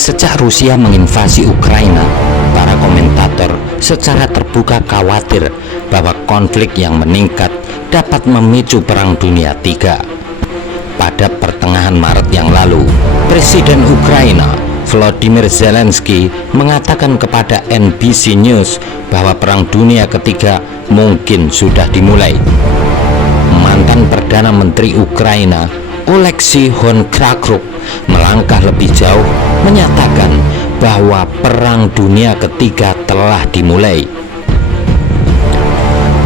Sejak Rusia menginvasi Ukraina, para komentator secara terbuka khawatir bahwa konflik yang meningkat dapat memicu Perang Dunia III. Pada pertengahan Maret yang lalu, Presiden Ukraina Volodymyr Zelensky mengatakan kepada NBC News bahwa Perang Dunia Ketiga mungkin sudah dimulai. Mantan Perdana Menteri Ukraina Oleksiy Honcharuk melangkah lebih jauh, menyatakan bahwa Perang Dunia Ketiga telah dimulai.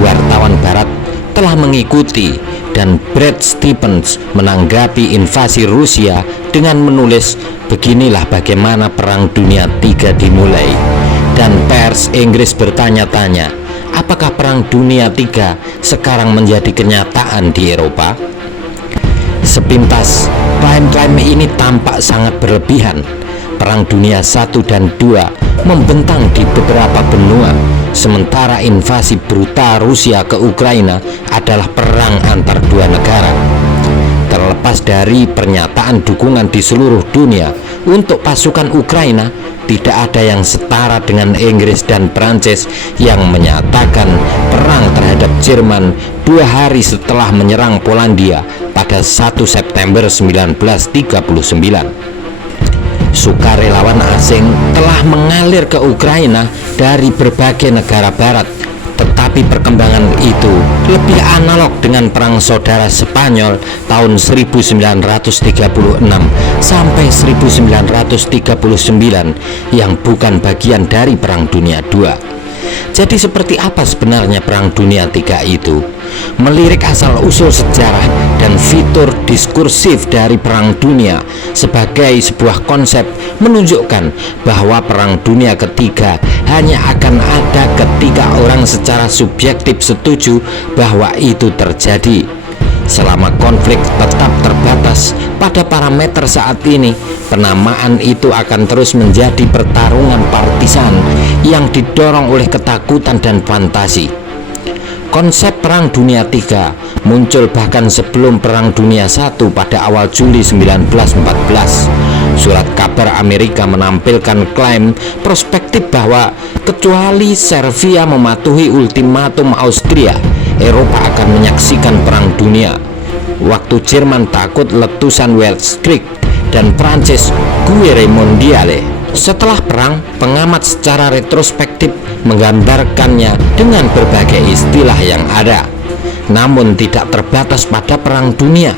Wartawan Barat telah mengikuti, dan Bret Stephens menanggapi invasi Rusia dengan menulis, "Beginilah bagaimana Perang Dunia III dimulai." Dan pers Inggris bertanya-tanya, apakah Perang Dunia III sekarang menjadi kenyataan di Eropa? Sepintas, klaim-klaim ini tampak sangat berlebihan. Perang Dunia I dan II membentang di beberapa benua, sementara invasi brutal Rusia ke Ukraina adalah perang antar dua negara. Terlepas dari pernyataan dukungan di seluruh dunia untuk pasukan Ukraina, tidak ada yang setara dengan Inggris dan Prancis yang menyatakan perang terhadap Jerman 2 hari setelah menyerang Polandia pada 1 September 1939. Sukarelawan asing telah mengalir ke Ukraina dari berbagai negara barat, tetapi perkembangan itu lebih analog dengan Perang Saudara Spanyol tahun 1936 sampai 1939 yang bukan bagian dari Perang Dunia II. Jadi seperti apa sebenarnya Perang Dunia III itu? Melirik asal-usul sejarah dan fitur diskursif dari Perang Dunia sebagai sebuah konsep menunjukkan bahwa Perang Dunia Ketiga hanya akan ada ketika orang secara subjektif setuju bahwa itu terjadi. Selama konflik tetap terbatas pada parameter saat ini, penamaan itu akan terus menjadi pertarungan partisan yang didorong oleh ketakutan dan fantasi. Konsep Perang Dunia III muncul bahkan sebelum Perang Dunia I pada awal Juli 1914. Surat kabar Amerika menampilkan klaim prospektif bahwa kecuali Serbia mematuhi ultimatum Austria, Eropa akan menyaksikan Perang Dunia. Waktu Jerman takut letusan Weltkrieg dan Prancis Guerre Mondiale. Setelah perang, pengamat secara retrospektif menggambarkannya dengan berbagai istilah yang ada, namun tidak terbatas pada Perang Dunia.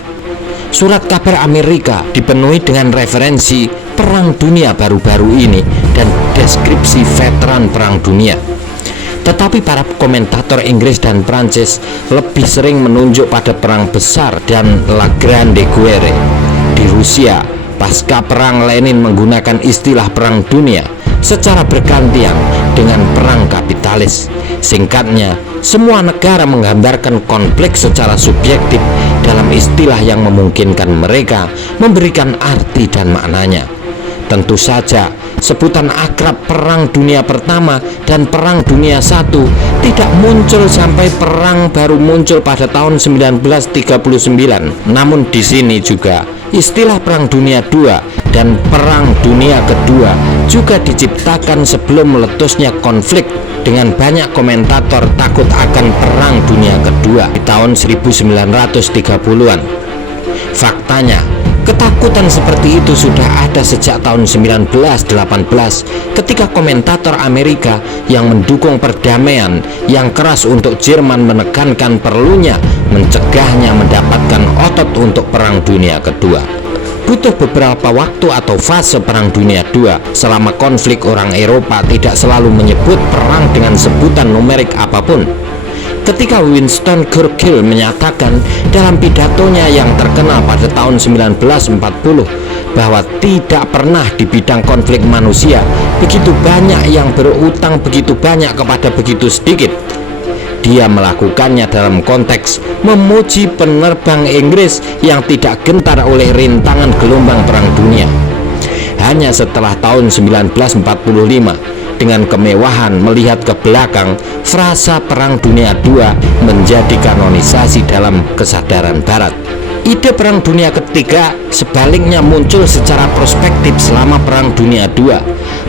Surat kabar Amerika dipenuhi dengan referensi Perang Dunia baru-baru ini dan deskripsi veteran Perang Dunia. Tetapi para komentator Inggris dan Prancis lebih sering menunjuk pada Perang Besar dan La Grande Guerre. Di Rusia, pasca perang, Lenin menggunakan istilah Perang Dunia secara bergantian dengan perang kapitalis. Singkatnya, semua negara menggambarkan konflik secara subjektif dalam istilah yang memungkinkan mereka memberikan arti dan maknanya. Tentu saja, sebutan akrab Perang Dunia Pertama dan Perang Dunia I tidak muncul sampai perang baru muncul pada tahun 1939. Namun di sini juga istilah Perang Dunia II dan Perang Dunia Kedua juga diciptakan sebelum meletusnya konflik, dengan banyak komentator takut akan Perang Dunia Kedua di tahun 1930-an. Faktanya, ketakutan seperti itu sudah ada sejak tahun 1918 ketika komentator Amerika yang mendukung perdamaian yang keras untuk Jerman menekankan perlunya mencegahnya mendapatkan otot untuk Perang Dunia Kedua. Butuh beberapa waktu atau fase Perang Dunia II. Selama konflik, orang Eropa tidak selalu menyebut perang dengan sebutan numerik apapun. Ketika Winston Churchill menyatakan dalam pidatonya yang terkenal pada tahun 1940 bahwa tidak pernah di bidang konflik manusia begitu banyak yang berutang begitu banyak kepada begitu sedikit, dia melakukannya dalam konteks memuji penerbang Inggris yang tidak gentar oleh rintangan gelombang Perang Dunia. Hanya setelah tahun 1945, dengan kemewahan melihat ke belakang, frasa Perang Dunia II menjadi kanonisasi dalam kesadaran Barat. Ide Perang Dunia Ketiga sebaliknya muncul secara prospektif selama Perang Dunia II.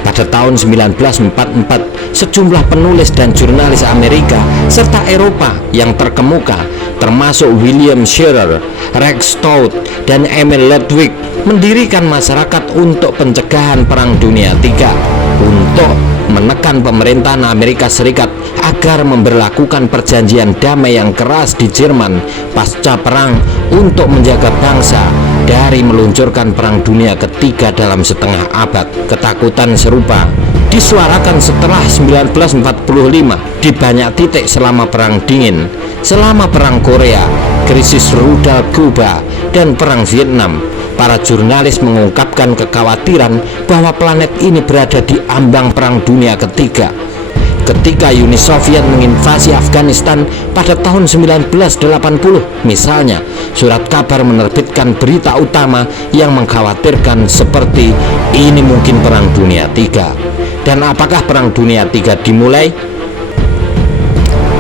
Pada tahun 1944, sejumlah penulis dan jurnalis Amerika serta Eropa yang terkemuka, termasuk William Shirer, Rex Stout, dan Emil Ludwig, mendirikan masyarakat untuk pencegahan Perang Dunia III untuk menekan pemerintahan Amerika Serikat agar memberlakukan perjanjian damai yang keras di Jerman pasca perang untuk menjaga bangsa dari meluncurkan Perang Dunia Ketiga dalam setengah abad. Ketakutan serupa disuarakan setelah 1945 di banyak titik selama Perang Dingin, selama Perang Korea, krisis rudal Kuba, dan Perang Vietnam. Para jurnalis mengungkapkan kekhawatiran bahwa planet ini berada di ambang Perang Dunia Ketiga. Ketika Uni Soviet menginvasi Afghanistan pada tahun 1980 misalnya, surat kabar menerbitkan berita utama yang mengkhawatirkan seperti ini mungkin Perang Dunia III. Dan apakah Perang Dunia III dimulai?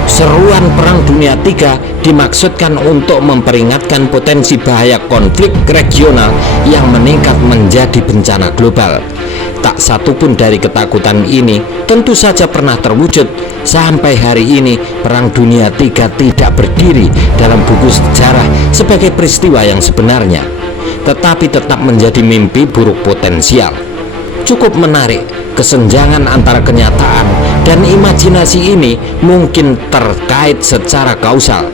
Seruan Perang Dunia III dimaksudkan untuk memperingatkan potensi bahaya konflik regional yang meningkat menjadi bencana global. Tak satupun dari ketakutan ini tentu saja pernah terwujud. Sampai hari ini Perang Dunia III tidak berdiri dalam buku sejarah sebagai peristiwa yang sebenarnya, tetapi tetap menjadi mimpi buruk potensial. Cukup menarik, kesenjangan antara kenyataan dan imajinasi ini mungkin terkait secara kausal.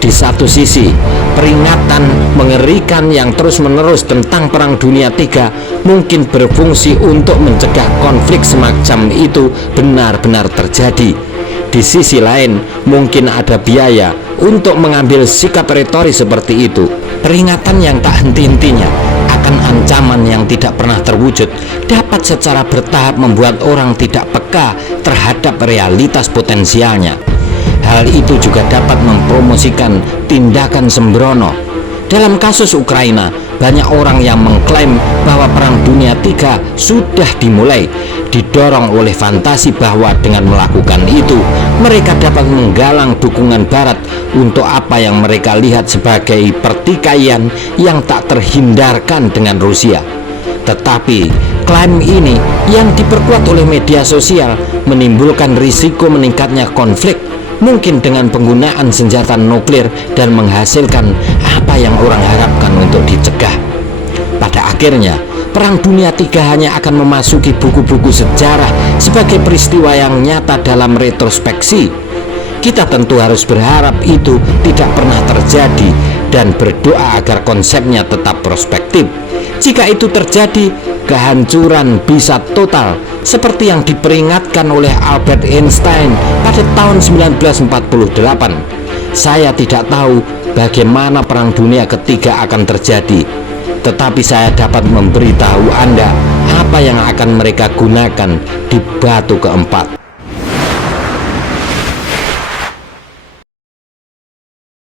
Di satu sisi, peringatan mengerikan yang terus-menerus tentang Perang Dunia III mungkin berfungsi untuk mencegah konflik semacam itu benar-benar terjadi. Di sisi lain, mungkin ada biaya untuk mengambil sikap retoris seperti itu. Peringatan yang tak henti-hentinya akan ancaman yang tidak pernah terwujud dapat secara bertahap membuat orang tidak peka terhadap realitas potensialnya. Hal itu juga dapat mempromosikan tindakan sembrono. Dalam kasus Ukraina, banyak orang yang mengklaim bahwa Perang Dunia III sudah dimulai, didorong oleh fantasi bahwa dengan melakukan itu mereka dapat menggalang dukungan Barat untuk apa yang mereka lihat sebagai pertikaian yang tak terhindarkan dengan Rusia. Tetapi klaim ini yang diperkuat oleh media sosial menimbulkan risiko meningkatnya konflik, mungkin dengan penggunaan senjata nuklir, dan menghasilkan apa yang orang harapkan untuk dicegah. Pada akhirnya, Perang Dunia III hanya akan memasuki buku-buku sejarah sebagai peristiwa yang nyata dalam retrospeksi. Kita tentu harus berharap itu tidak pernah terjadi dan berdoa agar konsepnya tetap prospektif. Jika itu terjadi, kehancuran bisa total, seperti yang diperingatkan oleh Albert Einstein pada tahun 1948. Saya tidak tahu bagaimana Perang Dunia Ketiga akan terjadi, tetapi saya dapat memberitahu Anda apa yang akan mereka gunakan di batu keempat.